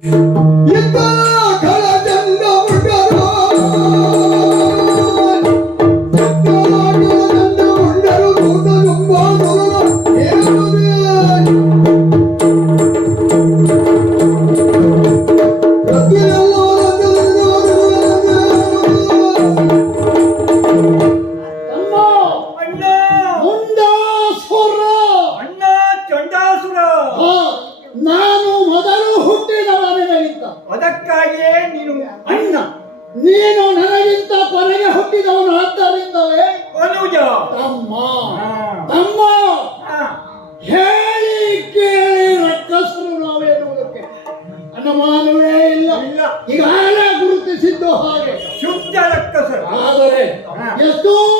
You don't. Y es tú.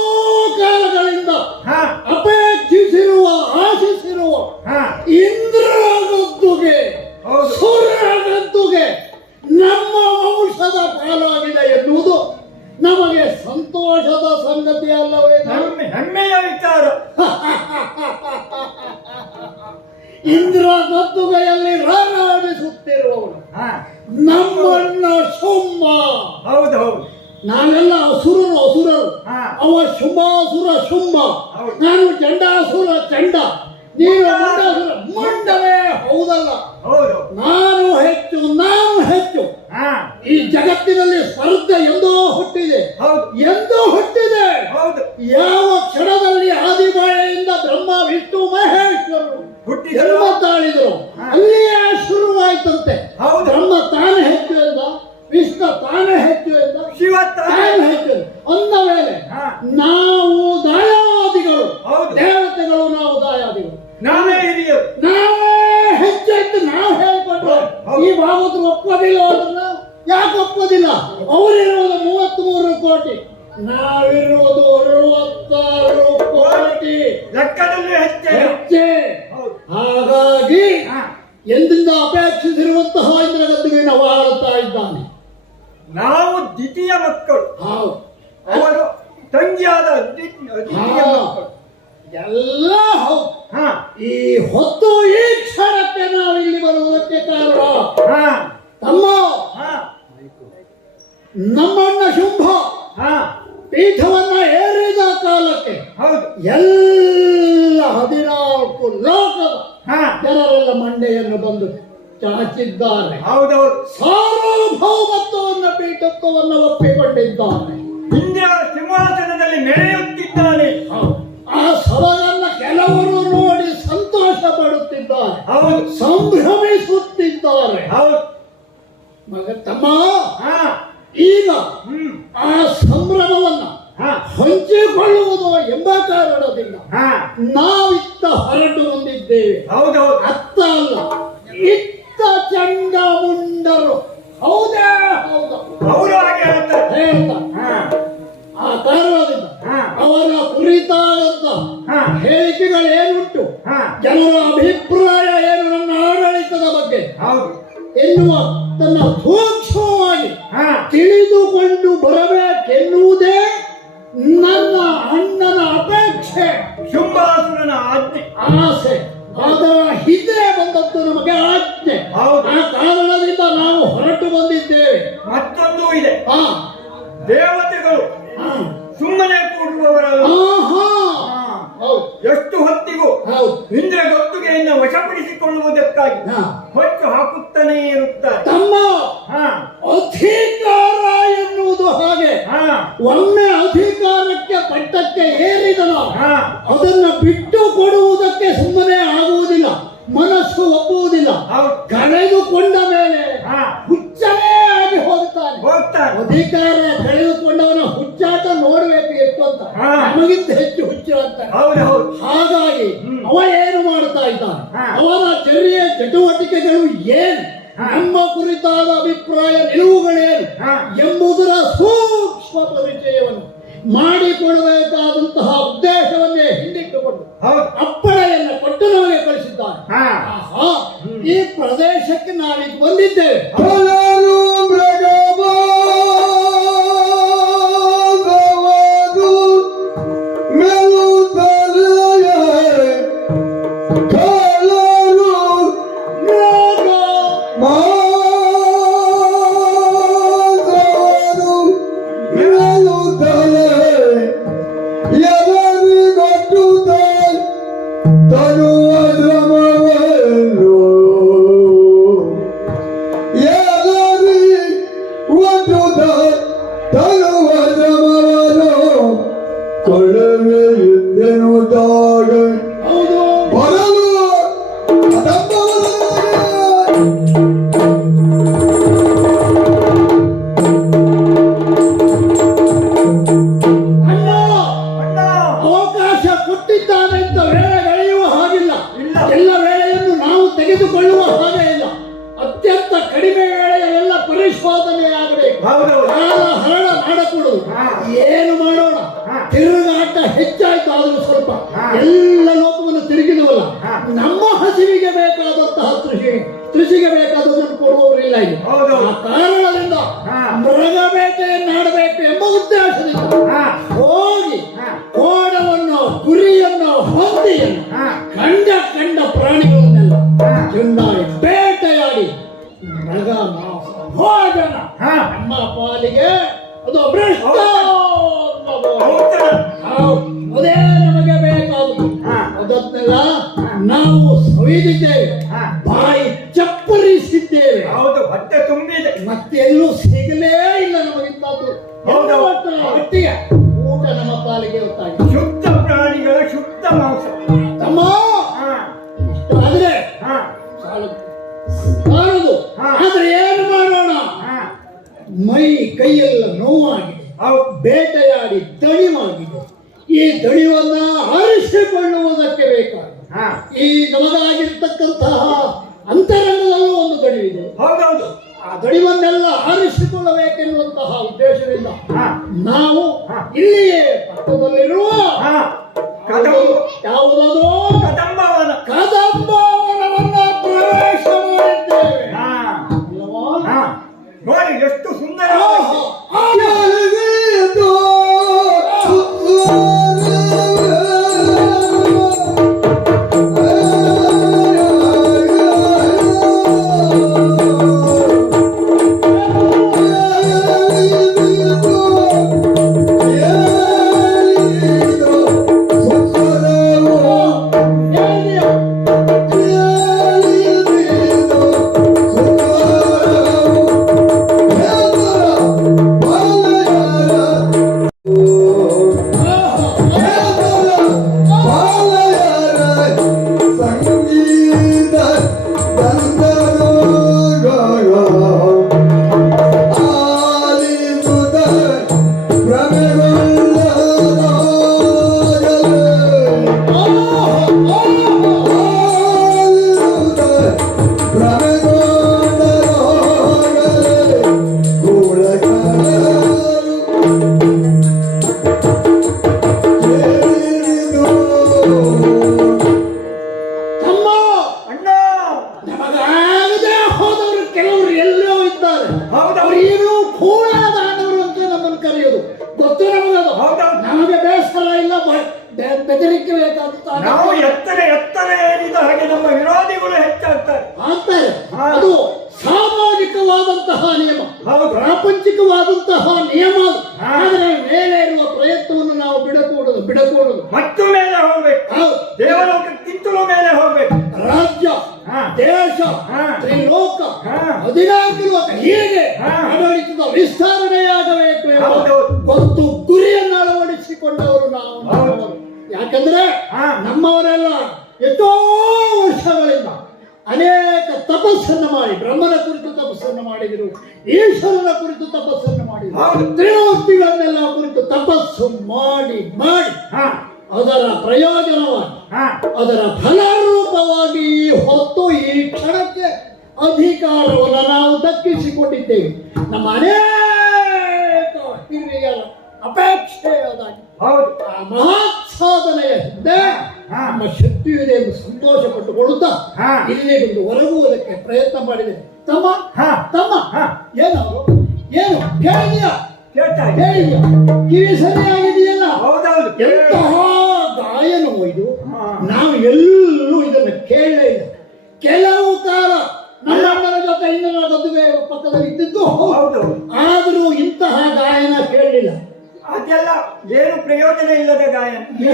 ಜನ್ಮ ತಾಳಿದ್ರು. ಅಲ್ಲಿಯೇ ಶುರುವಾಯ್ತಂತೆ. ಬ್ರಹ್ಮ ತಾನೇ ಹೆಚ್ಚು ಎಂದ ವಿಷ್ಣು ತಾನೇ ಹೆಚ್ಚು ಎಂದ ಶಿವ ತಾನೇ. ಹೆಚ್ಚು ಅಂದ ಮೇಲೆ ನಾವು ನಮ್ಮಣ್ಣ ಶುಂಭ. ಪೀಠವನ್ನ ಏರಿದ ಕಾಲಕ್ಕೆ ಎಲ್ಲ ಹದಿನಾಲ್ಕು ಲೋಕದ ಜನರೆಲ್ಲ ಮಂಡೆಯನ್ನು ಬಂದು ಚಾಚಿದ್ದಾರೆ. ಹೌದೌದು. ಸಾರ್ವಭೌಮತ್ವವನ್ನ ಪೀಠತ್ವವನ್ನು ಒಪ್ಪಿಕೊಂಡಿದ್ದಾರೆ. ಹಿಂದೆ ಅವರ ಸಿಂಹಾಸನದಲ್ಲಿ ಮೆರೆಯುತ್ತಿದ್ದಾನೆ. ಆ ಸವರನ್ನ ಕೆಲವರು ನೋಡಿ ಸಂತೋಷ ಪಡುತ್ತಿದ್ದಾರೆ. ಸಂಭ್ರಮಿಸುತ್ತಿದ್ದಾರೆ. ಹೌದು. ಮಗ ತಮ್ಮ ಈಗ ಆ ಸಂಭ್ರಮವನ್ನ ಹಂಚಿಕೊಳ್ಳುವುದು ಎಂಬ ಕಾರಣದಿಂದ ನಾವಿತ್ತ ಹೊರಟು ಹೊಂದಿದ್ದೇವೆ ಹೌದೌದು. ಅತ್ತ ಅಲ್ಲ ಇತ್ತ ಚಂಡ ಮುಂಡರು. ಹೌದಾ ಹೌದು. ಹಾ ಆ ಕಾರಣದಿಂದ ಅವರ ಕುರಿತಾದಂತ ಹೇಳಿಕೆಗಳು ಅದನ್ನು ಬಿಟ್ಟು ಕೊಡುವುದಕ್ಕೆ ಸುಮ್ಮನೆ Oh! ಹರಣ ಮಾಡಕೂಡದು. ಏನು ಮಾಡೋಣ. ತಿರುಗಾಟ ಹೆಚ್ಚಾಯ್ತು ಆದ್ರೂ ಸ್ವಲ್ಪ. ಎಲ್ಲ ಲೋಕವನ್ನು ತಿರುಗಿದವಲ್ಲ. ನಮ್ಮ ಹಸಿವಿಗೆ ಬೇಕಾದಂತಹ ಕೃಷಿ ಕೃಷಿಗೆ ಬೇಕಾದದನ್ನು ಕೊಡುವವರಿಲ್ಲ ಇಲ್ಲ. ಆ ಕಾರಣದಿಂದ ಯಾಕಂದ್ರೆ ಹಾ. ನಮ್ಮವರೆಲ್ಲ ಎಷ್ಟೋ ವರ್ಷಗಳಿಂದ ಅನೇಕ ತಪಸ್ಸನ್ನು ಮಾಡಿ ಬ್ರಹ್ಮನ ಕುರಿತು ತಪಸ್ಸನ್ನು ಮಾಡಿದರು ಈಶ್ವರನ ಕುರಿತು ತಪಸ್ಸನ್ನು ಮಾಡಿದರು. ತ್ರಿಮೂರ್ತಿಗಳನ್ನೆಲ್ಲ ಕುರಿತು ತಪಸ್ಸು ಮಾಡಿ ಮಾಡಿ ಹಾ ಅದರ ಪ್ರಯೋಜನವಾಗಿ ಹಾ ಅದರ ಫಲರೂಪವಾಗಿ ಹೊತ್ತು ಈ ಕ್ಷಣಕ್ಕೆ ಅಧಿಕಾರವನ್ನು ನಾವು ದಕ್ಕಿಸಿಕೊಂಡಿದ್ದೇವೆ ನಮ್ಮ ಅನೇಕ ಹಿರಿಯರ ಅಪೇಕ್ಷೆಯಾದಾಗಿ ಹೌದು ಆ ಮಹಾ ಸಾಧನೆಯ ಹಿಂದೆ. ನಮ್ಮ ಶಕ್ತಿ ಇದೆ ಎಂದು ಸಂತೋಷ ಪಟ್ಟುಕೊಳ್ಳುತ್ತಾ. ಇಲ್ಲಿ ಬಂದು ಒರಗುವುದಕ್ಕೆ ಪ್ರಯತ್ನ ಮಾಡಿದೆ ತಮ್ಮ ಹಾ. ತಮ್ಮ ಹಾ. ಏನು ಏನು ಕೇಳಿದ್ಯಾ ಕೇಳ್ತಾ. ಕೇಳಿದ್ಯಾ ಕಿವಿ ಸರಿಯಾಗಿದೆಯಲ್ಲ ಹೌದೌದು ಎಂತಹ ಗಾಯನ ಇದು. ನಾವು ಎಲ್ಲೂ ಇದನ್ನು ಕೇಳಲೇ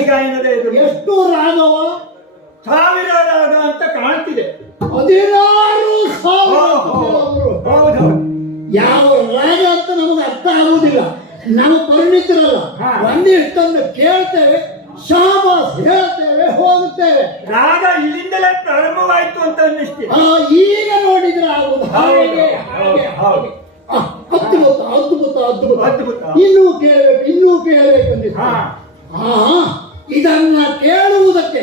ಗಾಯನ ಈ ಇದು? ಎಷ್ಟು ರಾಘವ? ಸಾವಿರ ರಾಗ ಅಂತ ಕಾಣ್ತಿದೆ. ಹದಿನಾರು ಸಾವಿರ ಹೌದು. ಯಾವ ರಾಗ ಅಂತ ನಮಗೆ ಅರ್ಥ ಆಗುವುದಿಲ್ಲ ನಾವು ಪರಿಣಿತರಲ್ಲ. ಒಂದಿಷ್ಟೊಂದು ಕೇಳ್ತೇವೆ ಶಾಬಾಸ್ ಹೇಳ್ತೇವೆ ಹೋಗುತ್ತೇವೆ. ರಾಗ ಇಲ್ಲಿಂದಲೇ ಪ್ರಾರಂಭವಾಯ್ತು ಅಂತ ಅನ್ನಿಸ್ತೀವಿ ಈಗ ನೋಡಿದ್ರೆ ಆಗುದು ಹಾಗೆ ಹಾಗೆ ಅದ್ಭುತ ಅದ್ಭುತ ಅದ್ಭುತ. ಅದ್ಭುತ. ಇನ್ನೂ ಕೇಳಬೇಕು ಇನ್ನೂ ಕೇಳಬೇಕು. ಆ ಇದನ್ನ ಕೇಳುವುದಕ್ಕೆ.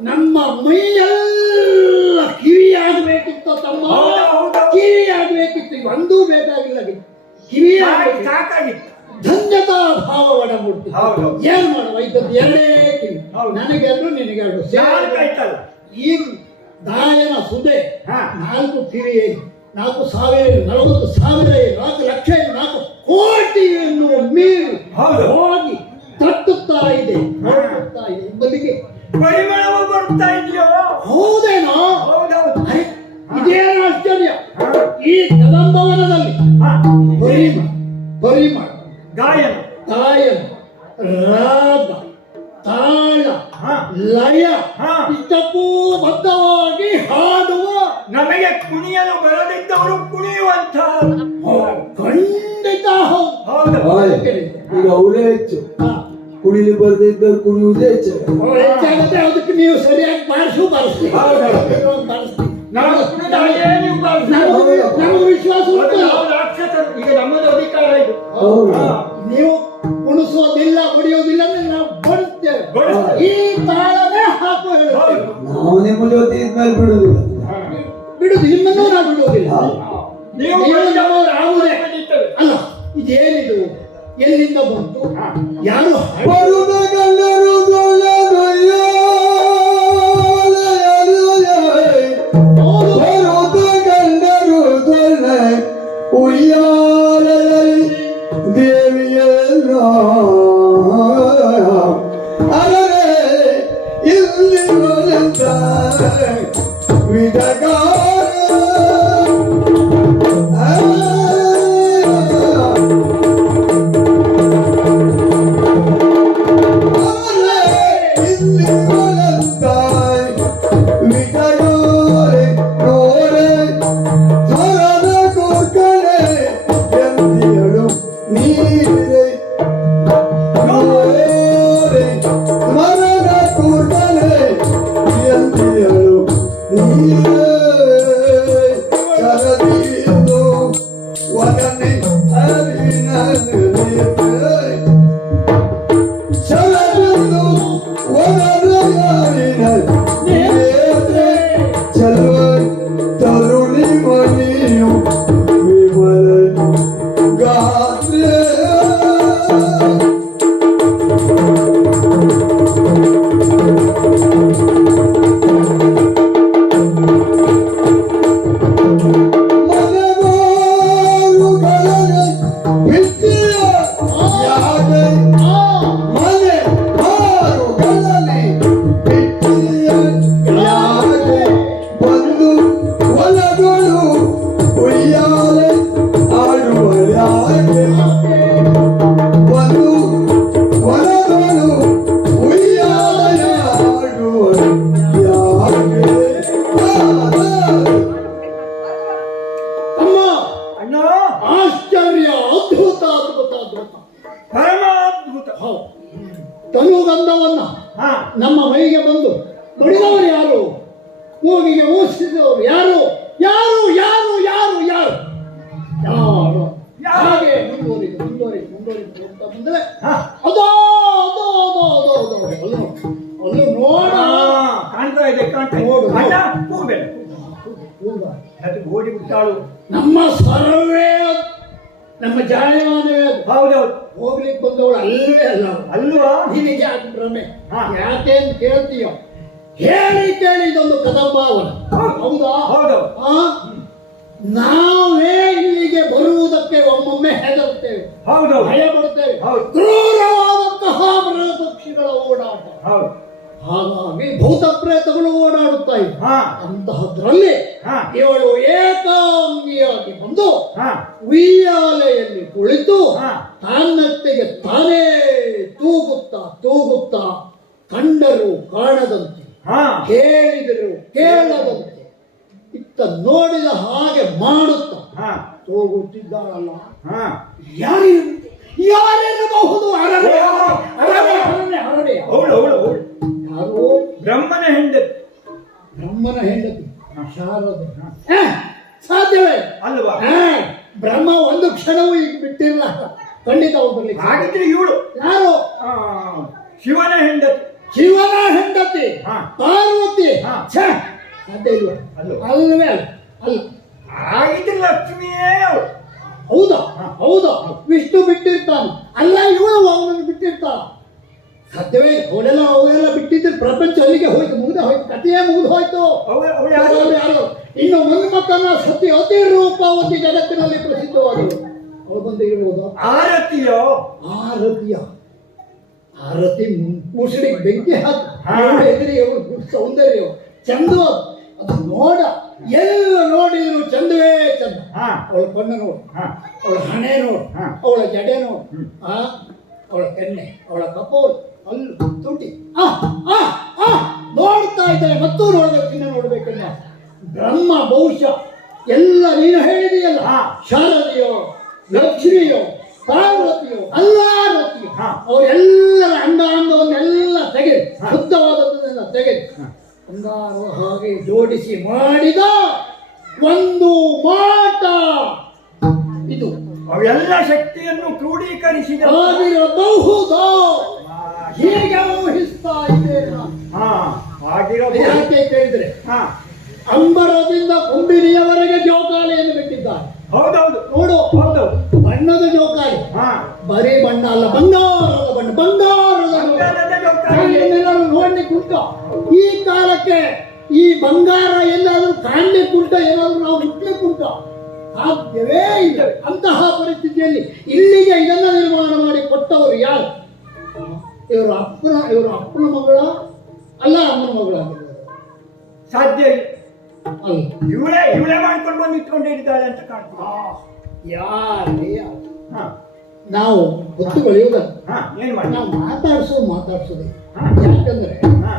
ನಮ್ಮ ಮೈಯೆಲ್ಲ ಕಿವಿಯಾಗಬೇಕಿತ್ತು ತಮ್ಮ ಹೌದು ಹೌದು ಕಿವಿ ಆಗಬೇಕಿತ್ತು ಈಗ ಒಂದೂ ಬೇಕಾಗಿಲ್ಲ ಕಿವಿ ಸಾಕ್- ಆಗ್ಬೇಕಿತ್ತು. ಸಾಕಾಗಿತ್ತು ಧನ್ಯತಾ ಭಾವ ಒಡಮೂಡ್ತು ಹೌದು. ಏನ್ ಮಾಡುವ ಇದ್ದದ್ದು ಎರಡೇ ಕಿವಿ. ನನಗೆರಡು ನಿನಗೆರಡು ಈ ದಾಯನ ಸುದೆ ಹಾ. ನಾಲ್ಕು ಕಿವಿ ನಾಲ್ಕು ಸಾವಿರ ನಲವತ್ತು ಸಾವಿರ ನಾಲ್ಕು ಲಕ್ಷ ಏನು ನಾಲ್ಕು ಕೋಟಿ ಎನ್ನುವ ಮೀರು. ಹೋಗಿ ತಟ್ಟುತ್ತಾ ಇದೆ ತಟ್ಟುತ್ತಾ ಇದೆ ಬದಿಗೆ ಪರಿಮಳವು ಬರ್ತಾ ಇದೆಯೋ? ಹೌದೇನೋ? ಹೌದೌದು. ಇದೇನು ಆಶ್ಚರ್ಯ. ಈ ಕದಂಬವನದಲ್ಲಿ ಹಾ. ಪರಿಮಳ ಪರಿಮಳ ಗಾಯನ. ಗಾಯನ ರಾಗ ತಾಳ ಹಾ. ಲಯ ಹಾ. ಇಷ್ಟಕ್ಕೂ ಬದ್ಧವಾಗಿ ಹಾಡುವ ನಮಗೆ ಕುಣಿಯಲು ಬರದಿದ್ದವರು ಕುಣಿಯುವಂತ ಖಂಡಿತ ಹೌದು. ಈಗ ಅವರೇ ಹೆಚ್ಚು. ಕುಣಿಲಿ ಬರ್ದಿದ್ದ ಕುಡಿಯುವುದೇ ಹೆಚ್ಚಾಗುತ್ತೆ ಅದಕ್ಕೆ ನೀವು ಸರಿಯಾಗಿ ಬಾರಿಸು. ನಮಗೆ ವಿಶ್ವಾಸ ಈಗ ನಮ್ಮದು ಅಧಿಕಾರ ಇದು. ಹೌದು. ನೀವು ಉಣಿಸೋದಿಲ್ಲ ಹೊಡೆಯೋದಿಲ್ಲ ಅಂದ್ರೆ ನಾವು ಬಡಿಸ್ತೇವೆ. ಈ ತಾಳನೇ ಹಾಕು ಹೇಳುತ್ತೇವೆ ಹೌದು. ನಾವು ನಿಮ್ಮ ಜೊತೆ ಇದ್ಮೇಲೆ ಬಿಡುದಿಲ್ಲ. ಬಿಡುದು ನಿಮ್ಮನ್ನೂ ನಾವು ಬಿಡುವುದಿಲ್ಲ. ನೀವು ಆಗುವುದೇ? ಅಲ್ಲ ಇದೇನಿದು? ಎಲ್ಲಿಂದ ಬಂತು. ಯಾರು ಬರುದ ಗಂಡರು ಗೊಳ್ಳದಯ್ಯ. ತನುಗಂಧವನ್ನ ನಮ್ಮ ಮೈಗೆ ಬಂದು ಬಡಿದವರು ಯಾರು? ಹೋಗಿಗೆ ಊಸಿದವರು ಯಾರು? ಯಾರು ಯಾರು ಯಾರು ಯಾರು? ಯಾರು? ಹಾಗೆ ಮುಂದುವರಿದು ಮುಂದುವರಿದು ಮುಂದುವರಿದು ಅಂತ ಬಂದ್ರೆ ಹಾ. ಅದೋ ಅದೋ ಅದೋ ಅದೋ ಅದೋ ಅಲ್ಲೋ ಅಲ್ಲೂ ನೋಡ. ಕಾಣ್ತಾ ಇದೆ ಕಾಣ್ತಾ ಕೂಗ್ಬೇಡ ಅದು ಗೋಡಿ ಬಿಟ್ಟಾಳು? ನಮ್ಮ ಅದು. ನಮ್ಮ ಜಾಯಮಾನ ಅದು. ಹೌದೌದು. ಹೋಗ್ಲಿಕ್ಕೆ ಬಂದವಳು ಅಲ್ಲವೇ ಅಲ್ಲ ಅವಳು. ಅಲ್ವಾ? ನಿನಗೆ ಭ್ರಮೆ. ಹಾ. ಯಾಕೆ ಅಂತ ಕೇಳ್ತೀಯ? ಹೇಳಿ ಕೇಳಿ ಇದೊಂದು ಕದಂಬಾವನ. ಹೌದು. ಹೌದಾ? ನಾವೇ ಇಲ್ಲಿಗೆ ಬರುವುದಕ್ಕೆ ಒಮ್ಮೊಮ್ಮೆ ಹೆದರುತ್ತೇವೆ. ಹೌದು. ಭಯ ಪಡ್ತೇವೆ ಹೌದು. ಕ್ರೂರವಾದಂತಹ ಮೃಗ ಪಕ್ಷಿಗಳ ಓಡಾಟ. ಹೌದು. ಹಾಗಾಗಿ ಭೂತ ಪ್ರೇತಗಳು ಓಡಾಡುತ್ತಾ ಇವೆ. ಹಾ. ಅಂತಹದ್ರಲ್ಲಿ ಏಳು ಇವಳು ಏಕಾಂಗಿಯಾಗಿ ಬಂದು ಹಾ. ಉಯ್ಯಾಲೆಯಲ್ಲಿ ಕುಳಿತು ಹಾ. ತನ್ನಟ್ಟಿಗೆ ತಾನೇ ತೂಗುತ್ತಾ ತೂಗುತ್ತಾ ಕಂಡರು ಕಾಣದಂತೆ ಹಾ. ಕೇಳಿದರು ಕೇಳದಂತೆ ಇತ್ತ ನೋಡಿದ ಹಾಗೆ ಮಾಡುತ್ತ ಹಾ. ತೂಗುತ್ತಿದ್ದಾಳಲ್ಲ. ಹಾ. ಯಾರು ಅರರೆ ಅರರೆ ಅವಳು ಅವಳು ಅವಳು ಯಾರು? ಬ್ರಹ್ಮನ ಹೆಂಡತಿ. ಬ್ರಹ್ಮನ ಹೆಂಡತಿ. ಶಾರದೆ. ಸಾಧ್ಯವೇ? ಅಲ್ವಾ? ಹ, ಬ್ರಹ್ಮ ಒಂದು ಕ್ಷಣವೂ ಈಗ ಬಿಟ್ಟಿಲ್ಲ. ಖಂಡಿತ ಬರ್ಲಿಕ್ಕೆ ಹಾಗಿದ್ರೆ ಇವಳು? ಯಾರು? ಶಿವನ ಹೆಂಡತಿ. ಶಿವನ ಹೆಂಡತಿ. ಪಾರ್ವತಿ? ಸಾಧ್ಯ ಅಲ್ವ? ಅಲ್ವೇ ಅಲ್ಲ ಅಲ್ಲ. ಆಗಿದ್ರೆ ಲಕ್ಷ್ಮಿಯೇ ಅವಳು. ಹೌದಾ ಹೌದಾ. ವಿಷ್ಣು ಬಿಟ್ಟಿರ್ತಾನೆ. ಅಲ್ಲ ಇವಳು ಅವನನ್ನು ಬಿಟ್ಟಿರ್ತಾಳ. ಸಾಧ್ಯವೇ ಇಲ್ಲ. ಅವೆಲ್ಲ ಅವರೆಲ್ಲ ಬಿಟ್ಟಿದ್ರೆ ಪ್ರಪಂಚ ಅಲ್ಲಿಗೆ ಹೋಯ್ತು ಮುಗಿದ ಹೋಯ್ತು ಕಥೆಯೇ ಮುಗಿದು ಹೋಯ್ತು. ಯಾರು? ಇನ್ನು ಮನ್ಮಕ್ಕನ ಸತಿ ಅತಿ ರೂಪವತಿ ಜಗತ್ತಿನಲ್ಲಿ ಪ್ರಸಿದ್ಧವಾಗಿ ಅವಳು ಬಂದು ಇರ್ಬೋದು ಆರತಿಯೋ? ಆರತಿಯ. ಆರತಿ ಮುಸುಡಿ ಬೆಂಕಿ ಹಾಕು. ಅವಳ ಸೌಂದರ್ಯ. ಚಂದ ಅದು. ನೋಡ. ಎಲ್ಲ ನೋಡಿದ್ರು ಚಂದವೇ ಚಂದ. ಅವಳ ಕಣ್ಣು ನೋಡು. ಅವಳ ಹಣೆ ನೋಡು. ಅವಳ ಜಡೆ ನೋಡು. ಆ ಅವಳ ಕೆನ್ನೆ ಅವಳ ಕಪೋಲ್. ಅಲ್ಲು ತುಟಿ ನೋಡ್ತಾ ಇದ್ದಾರೆ ಮತ್ತೂ ನೋಡ್ಬೇಕು ಇನ್ನು ನೋಡ್ಬೇಕನ್ನ ಬ್ರಹ್ಮ ಬಹುಶಃ ಎಲ್ಲ ನೀನು ಹೇಳಿದೆಯಲ್ಲ. ಶಾರದೆಯೋ ಲಕ್ಷ್ಮಿಯೋ ಪಾರ್ವತಿಯೋ ಅಲ್ಲಾರತಿಯೋ ಹಾ. ಅವರೆಲ್ಲರ ಅಂಗಾಂಗವನ್ನೆಲ್ಲ ತೆಗೆದು ತೆಗೆ ಶುದ್ಧವಾದದ್ದನ್ನೆಲ್ಲ ತೆಗೆದು ಅಂಗಾರು ಹಾಗೆ ಜೋಡಿಸಿ ಮಾಡಿದ ಒಂದು ಮಾಟ ಇದು ಅವೆಲ್ಲ ಶಕ್ತಿಯನ್ನು ಕ್ರೋಢೀಕರಿಸಿದ ಆಗಿರಬಹುದೋ ಹೀಗೆ ಊಹಿಸ್ತಾ ಇದ್ದೇನೆ. ಹಾ ಆಗಿರಬಹುದು ಯಾಕೆ ಕೇಳಿದ್ರೆ ಹಾ. ಅಂಬರದಿಂದ ಕುಂಬಿನಿಯವರೆಗೆ ಜೋಕಾಲಿಯನ್ನು ಬಿಟ್ಟಿದ್ದಾರೆ. ಹೌದೌದು. ನೋಡು ಹೌದು. ಬಣ್ಣದ ಜೋಕಾಲಿ. ಹಾ. ಬರೀ ಬಣ್ಣ ಅಲ್ಲ ಬಂಗಾರದ ಬಣ್ಣ ಬಂಗಾರದ ನೋಡಿ ನೋಡ್ಲಿಕ್ಕೆ ಉಂಟ. ಈ ಕಾಲಕ್ಕೆ ಈ ಬಂಗಾರ ಎಲ್ಲಾದ್ರೂ ಕಾಣ್ಲಿಕ್ಕೆ ಉಂಟ? ಏನಾದ್ರೂ ನಾವು ಇಟ್ಲಿ ಕುಂಟ ಸಾಧ್ಯವೇ ಇಲ್ಲ. ಅಂತಹ ಪರಿಸ್ಥಿತಿಯಲ್ಲಿ ಇಲ್ಲಿಗೆ ಇದನ್ನ ನಿರ್ಮಾಣ ಮಾಡಿ ಕೊಟ್ಟವರು ಯಾರು? ಇವರು ಅಪ್ಪನ ಇವರು ಅಪ್ಪನ ಮಗಳ ಅಲ್ಲ ಅಮ್ಮನ ಮಗಳ ಸಾಧ್ಯ ಅಲ್ಲ. ಇವಳೇ ಇವಳೇ ಮಾಡ್ಕೊಂಡು ಬಂದು ಇಟ್ಕೊಂಡಿದ್ದಾಳೆ ಅಂತ ಯಾರೇ ಹಾ. ನಾವು ಗೊತ್ತು ಹಾ ಏನು ಮಾಡಿ? ನಾವು ಮಾತಾಡ್ಸೋದು ಮಾತಾಡ್ಸೋದೇ ಯಾಕಂದ್ರೆ.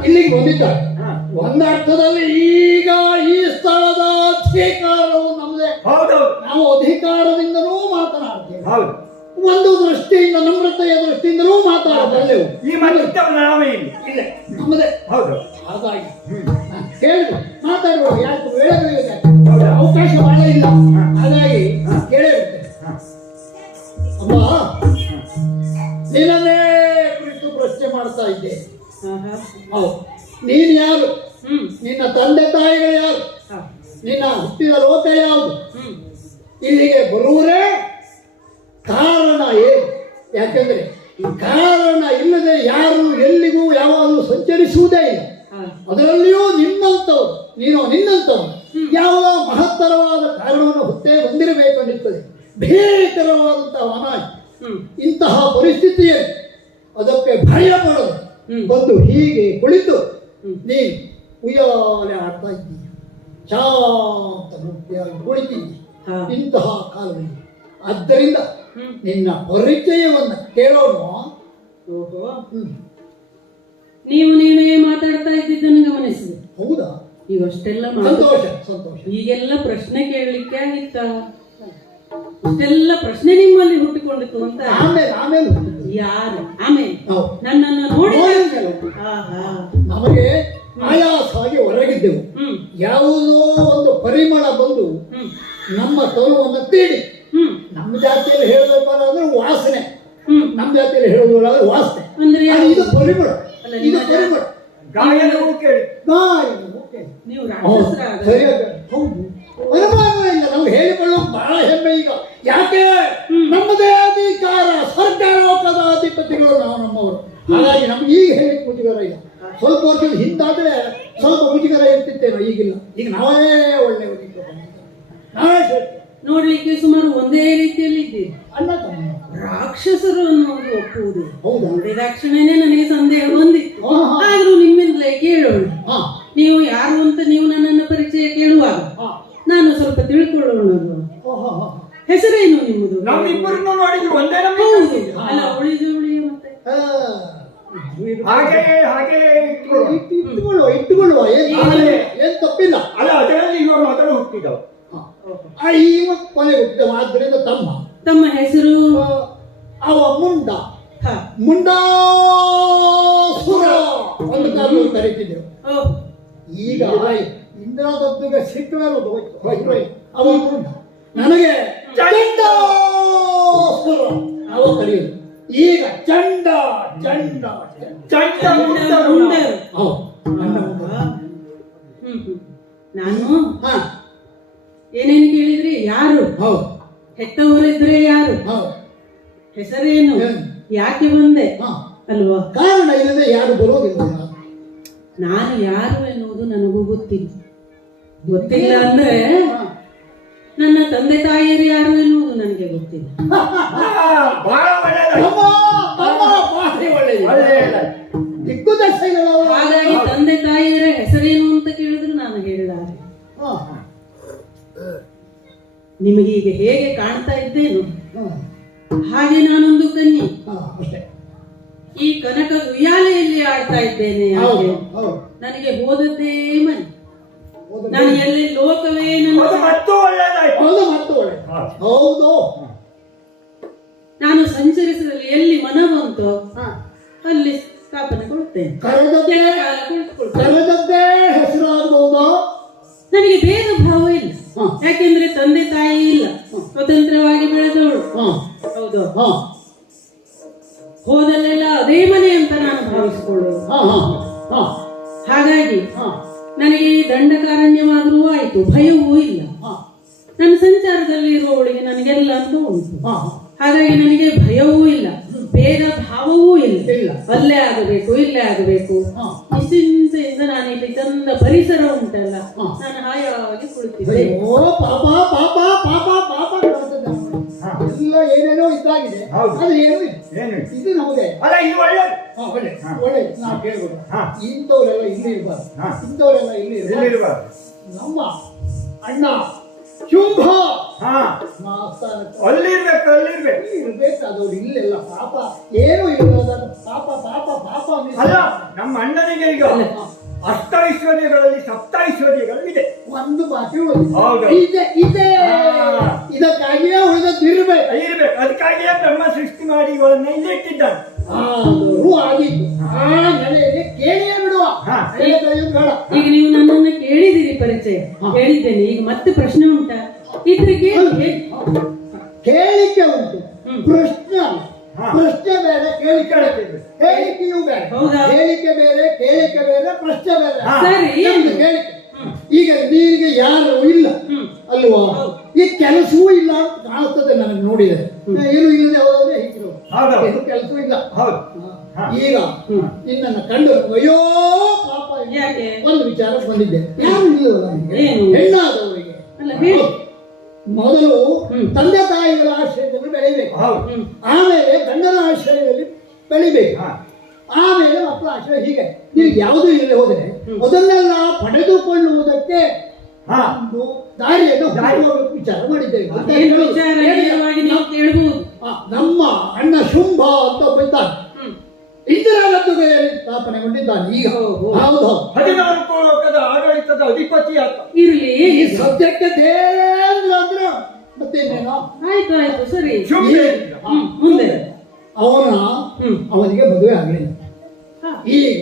ಇಲ್ಲಿಗೆ ಬಂದಿದ್ದಾರೆ. ಒಂದ ಒಂದರ್ಥದಲ್ಲಿ ಈಗ ಈ ಸ್ಥಳದ ಅಧಿಕಾರವು ನಮ್ಮದೇ ಹೌದು. ನಾವು ಅಧಿಕಾರದಿಂದಲೂ ಮಾತನಾಡ್ತೇವೆ. ಹೌದು. ಒಂದು ದೃಷ್ಟಿಯಿಂದ ನಮ್ರತೆಯ ದೃಷ್ಟಿಯಿಂದಲೂ ಮಾತಾಡಬಲ್ಲೆವು ಈ ಮತ್ತೆ ನಾವೇ ಇಲ್ಲಿ. ಇಲ್ಲ ನಮ್ಮದೇ. ಹೌದು. ಹಾಗಾಗಿ ಕೇಳಿದ್ರು ಮಾತಾಡುವ ಯಾಕೆ ವೇಳೆ ಅವಕಾಶ ಬಹಳ ಇಲ್ಲ. ಹಾಗಾಗಿ ಕೇಳಿರುತ್ತೆ ಹಾ. ಅಮ್ಮ ನಿನ್ನನ್ನೇ ಕುರಿತು ಪ್ರಶ್ನೆ ಮಾಡ್ತಾ ಇದ್ದೆ. ಹೌದು. ನೀನು ಯಾರು? ಹ್ಮ್. ನಿನ್ನ ತಂದೆ ತಾಯಿಗಳು ಯಾರು. ನಿನ್ನ ಹುಟ್ಟಿದ ಲೋಕ ಯಾವುದು? ಹ್ಮ್. ಇಲ್ಲಿಗೆ ಬರುವರೇ ಏನು ಈ ಕಾರಣ ಇಲ್ಲದೆ ಯಾರು ಎಲ್ಲಿಗೂ ಯಾವಾಗಲೂ ಸಂಚರಿಸುವುದೇ ಇಲ್ಲ. ಅದರಲ್ಲಿಯೂ ನಿನ್ನಂಥವ್ರು ನೀನು ನಿನ್ನಂಥವ್ರು ಯಾವ ಮಹತ್ತರವಾದ ಕಾರಣವನ್ನು ಹೊತ್ತೇ ಬಂದಿರಬೇಕನ್ನಿರ್ತದೆ ಭೀಕರವಾದಂತಹ ಅನಾಜ್ ಇಂತಹ ಪರಿಸ್ಥಿತಿಯಲ್ಲಿ ಅದಕ್ಕೆ ಭಯ ಪಡೋದು. ಬಂದು ಹೀಗೆ ಕುಳಿತು ನೀ ನೀನು ಉಯ್ಯಾಲೆ ಆಡ್ತಾ ಇದ್ದೀಯ. ಶಾಂತ ನೃತ್ಯ ಕುಳಿತಿದ್ದಿ ಇಂತಹ ಕಾಲದಲ್ಲಿ. ಆದ್ದರಿಂದ. ನಿನ್ನ ಪರಿಚಯವನ್ನು ಕೇಳೋಣ ಓಹೋ. ನೀವು ನೀವೇ ಮಾತಾಡ್ತಾ ಇದ್ದಿದ್ದನ್ನು ಗಮನಿಸಿದೆ ಹೌದಾ? ಈಗ ಅಷ್ಟೆಲ್ಲ ಸಂತೋಷ ಸಂತೋಷ. ಈಗೆಲ್ಲ ಪ್ರಶ್ನೆ ಕೇಳಲಿಕ್ಕೆ ಆಗಿತ್ತ? ಅಷ್ಟೆಲ್ಲ ಪ್ರಶ್ನೆ ನಿಮ್ಮಲ್ಲಿ ಹುಟ್ಟಿಕೊಂಡಿತ್ತು ಅಂತ ಆಮೇಲೆ ಆಮೇಲೆ. ಯಾರು? ಆಮೇಲೆ ನನ್ನನ್ನು ನೋಡಿ ನಮಗೆ ಆಯಾಸವಾಗಿ ಹೊರಗಿದ್ದೆವು. ಯಾವುದೋ ಒಂದು ಪರಿಮಳ ಬಂದು ನಮ್ಮ ತನುವನ್ನು ಚಂಡ ಕೇಳಿದ್ರಿ? ಯಾರು. ಏನೇನು ಹೌದು. ಹೆತ್ತವರಿದ್ರೆ ಯಾರು? ಹೌದು. ಹೆಸರೇನು? ಏನು? ಯಾಕೆ ಬಂದೆ? ಹಾ. ಅಲ್ವಾ? ಕಾರಣ ಇಲ್ಲದೆ ಯಾರು ಬರೋದಿಲ್ಲ ನಾನು ಯಾರು ಎನ್ನುವುದು ನನಗೂ ಗೊತ್ತಿಲ್ಲ. ಗೊತ್ತಿಲ್ಲ ಅಂದ್ರೆ ನನ್ನ ತಂದೆ ತಾಯಿಯರು ಯಾರು ಎನ್ನುವುದು ನನಗೆ ಗೊತ್ತಿಲ್ಲ. ತಮ್ಮ, ಒಳ್ಳೆಯದು. ನಿಮಗೆ ಈಗ ಹೇಗೆ ಕಾಣ್ತಾ ಇದ್ದೇನು? ಹಾಗೆ ನಾನೊಂದು ಕನ್ಯೆ. ಅಷ್ಟೇ. ಈ ಕನಕ ಉಯ್ಯಾಲೆಯಲ್ಲಿ ಆಡ್ತಾ ಇದ್ದೇನೆ ಹೌದು ನನಗೆ ಹೋದದ್ದೇ ಮನೆ. ನಾನು ಎಲ್ಲಿ ಲೋಕವೇ ಹೌದು ಮತ್ತು ಒಳ್ಳೆ ಹೌದು ನಾನು ಸಂಚರಿಸಿದಲ್ಲಿ ಎಲ್ಲಿ ಮನವಂತೋ ಹಾ. ಅಲ್ಲಿ ಸ್ಥಾಪನೆ ಕೊಡ್ತೇನೆ. ತಂದೆ ತಾಯಿ ಇಲ್ಲ. ಸ್ವತಂತ್ರವಾಗಿ ಬೆಳೆದವಳು. ಹೌದು. ಹೋದಲ್ಲೆಲ್ಲ ಅದೇ ಮನೆ ಅಂತ ನಾನು ಭಾವಿಸಿಕೊಳ್ಳೋದು. ಹಾಗಾಗಿ ಹಾ. ನನಗೆ ದಂಡಕಾರಣ್ಯವಾದರೂ ಆಯಿತು ಭಯವೂ ಇಲ್ಲ. ನನ್ನ ಸಂಚಾರದಲ್ಲಿ ಇರುವವಳಿಗೆ ನನಗೆಲ್ಲ ಅಂತ ಉಂಟು ಹಾಗಾಗಿ ನನಗೆ ಭಯವೂ ಇಲ್ಲ. ಭೇದ ಭಾವವೂ ಇಲ್ಲ. ಇಲ್ಲ. ಅಲ್ಲೇ ಆಗಬೇಕು ಇಲ್ಲೇ ಆಗಬೇಕು. ನಿಶ್ಚಿಂತೆಯಿಂದ ನಾನು ಇಲ್ಲಿ ಚಂದ ಪರಿಸರ ಉಂಟಲ್ಲ ನಾನು ಹಾಯಾಗಿ ಕುಳಿತಿದ್ದೆ. ಓ ಪಾಪ ಪಾಪ ಪಾಪ ಪಾಪ. ಎಲ್ಲ ಏನೇನೋ ಇದ್ದಾಗಿದೆ. ಅದು ಏನು ಇದು ನಮಗೆ. ಅಲ್ಲ ಇದು ಒಳ್ಳೆ ಹಾ, ಒಳ್ಳೆ. ಒಳ್ಳೆ ನಾವು ಕೇಳ್ಬೋದು. ಹಾ. ಇಂಥವರೆಲ್ಲ ಇಲ್ಲಿ ಇರ್ಬಾರ್ದು. ಹಾ. ಇಂಥವರೆಲ್ಲ ಇಲ್ಲಿ ಇರ್ಬಾರ್ದು. ನಮ್ಮ ಅಣ್ಣ ಶುಂಭ. ಹಾ. ಅಲ್ಲಿರ್ಬೇಕು ಅಲ್ಲಿರ್ಬೇಕು. ಇಲ್ಲ ಇಲ್ಲೆಲ್ಲ ಪಾಪ ಏನು ಇಲ್ಲದ ಪಾಪ ಪಾಪ ಪಾಪ ಅಲ್ಲ ನಮ್ಮ ಅಣ್ಣನಿಗೆ ಈಗ ಅಷ್ಟ ಐಶ್ವರ್ಯಗಳಲ್ಲಿ ಸಪ್ತ ಐಶ್ವರ್ಯಗಳಿದೆ ಒಂದು. ಬಾಕಿ. ಇದೆ ಇದೆ. ಇದಕ್ಕಾಗಿಯೇ ಉಳಿದದ್ದು ಇರ್ಬೇಕು. ಇರ್ಬೇಕು ಅದಕ್ಕಾಗಿಯೇ ಬ್ರಹ್ಮ ಸೃಷ್ಟಿ ಮಾಡಿ ಇವಳನ್ನ ಇಲ್ಲಿ ಇಟ್ಟಿದ್ದಾನೆ. ಆದರೂ ಆಗಿತ್ತು. ಆ ನೆಲೆಯಲ್ಲಿ ಕೇಳಿಯೇ ಬಿಡುವ. ನೆಲೆ ಕಳೆಯೋದು ಬೇಡ ಈಗ ನೀವು ನನ್ನನ್ನ ಕೇಳಿದಿರಿ ಪರಿಚಯ. ಹೇಳಿದ್ದೇನೆ ಈಗ ಮತ್ತೆ ಪ್ರಶ್ನೆ ಉಂಟಾ? ಇದ್ರೆ ಕೇಳಿ ಹೇಳಿ. ಕೇಳಿಕೆ ಉಂಟು. ಪ್ರಶ್ನೆ. ಪ್ರಶ್ನೆ ಬೇರೆ ಕೇಳಿಕೆ ಬೇರೆ. ಹೇಳಿಕೆಯೂ ಬೇರೆ. ಹೌದಾ? ಹೇಳಿಕೆ ಬೇರೆ ಕೇಳಿಕೆ ಬೇರೆ ಪ್ರಶ್ನೆ ಬೇರೆ. ಕೇಳಿಕೆ. ಈಗ ನೀರಿಗೆ ಯಾರು ಇಲ್ಲ ಹ್ಮ್. ಅಲ್ವಾ? ಆಯ್ತು ಸರಿ. ಹ್ಮ್ ಮುಂದೆ ಅವನ ಹ್ಮ್ ಅವನಿಗೆ ಮದುವೆ ಆಗಲಿಲ್ಲ ಹಾ. ಈಗ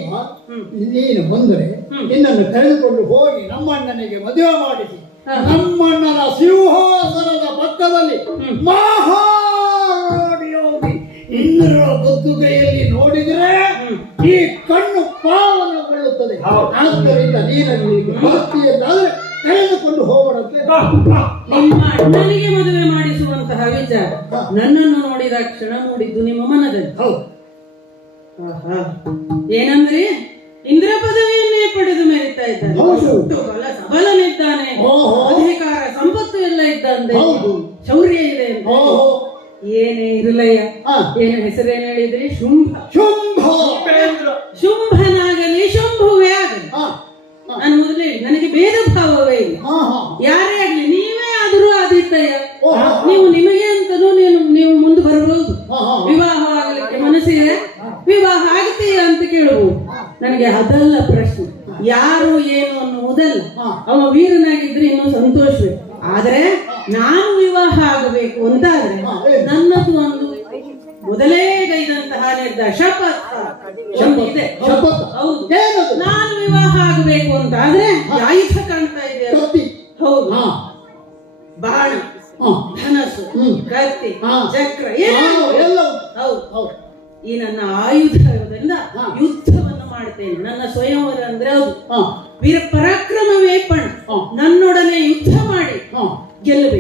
ಹ್ಮ್. ನೀನು ಬಂದರೆ ಹ್ಮ್. ನಿನ್ನನ್ನು ಕರೆದುಕೊಂಡು ಹೋಗಿ ನಮ್ಮಣ್ಣನಿಗೆ ಮದುವೆ ಮಾಡಿಸಿ ಹಾ. ನಮ್ಮಣ್ಣನ ಸಿಂಹಾಸನದ ಪಕ್ಕದಲ್ಲಿ ಹ್ಮ್. ಮಹಾರಾಣಿಯಾಗಿ ಇಂದ್ರ ಬದುಕೈಯಲ್ಲಿ ನೋಡಿದರೆ ಹ್ಮ್. ಈ ಕಣ್ಣು ಪಾವನಗೊಳ್ಳುತ್ತದೆ ಹೌದು. ಆದ್ದರಿಂದ ನೀನಲ್ಲಿ ಭಕ್ತಿಯನ್ನಾದ್ರೆ ಕರೆದುಕೊಂಡು ಬಾ, ಬಾ. ನಿಮ್ಮ ಅಣ್ಣನಿಗೆ ಮದುವೆ ಮಾಡಿಸುವಂತಹ ವಿಚಾರ. ನನ್ನನ್ನು ನೋಡಿದ ಕ್ಷಣ ನೋಡಿದ್ದು ನಿಮ್ಮ ಮನದಲ್ಲಿ. ಹೌದು. ಆಹಾ. ಏನಂದ್ರೆ? ಇಂದ್ರ ಪದವಿಯನ್ನೇ ಪಡೆದು ಮೆರಿತಾ ಇದ್ದಾನೆ. ಬಲ ಸಬಲನಿದ್ದಾನೆ. ಓಹೋ. ಅಧಿಕಾರ ಸಂಪತ್ತು ಎಲ್ಲ ಇದ್ದಂತೆ. ಹೌದು. ಶೌರ್ಯ ಇದೆ ಏನೇ ಇರಲಯ್ಯ. ಹಾ. ಏನು ಹೆಸರೇನು ಹೇಳಿದ್ರಿ? ಶುಂಭ. ಶುಂಭ. ನನ್ನೊಡನೆ ಯುದ್ಧ ಮಾಡಿ ಹಾ ಗೆಲ್ಲಬೇಕು.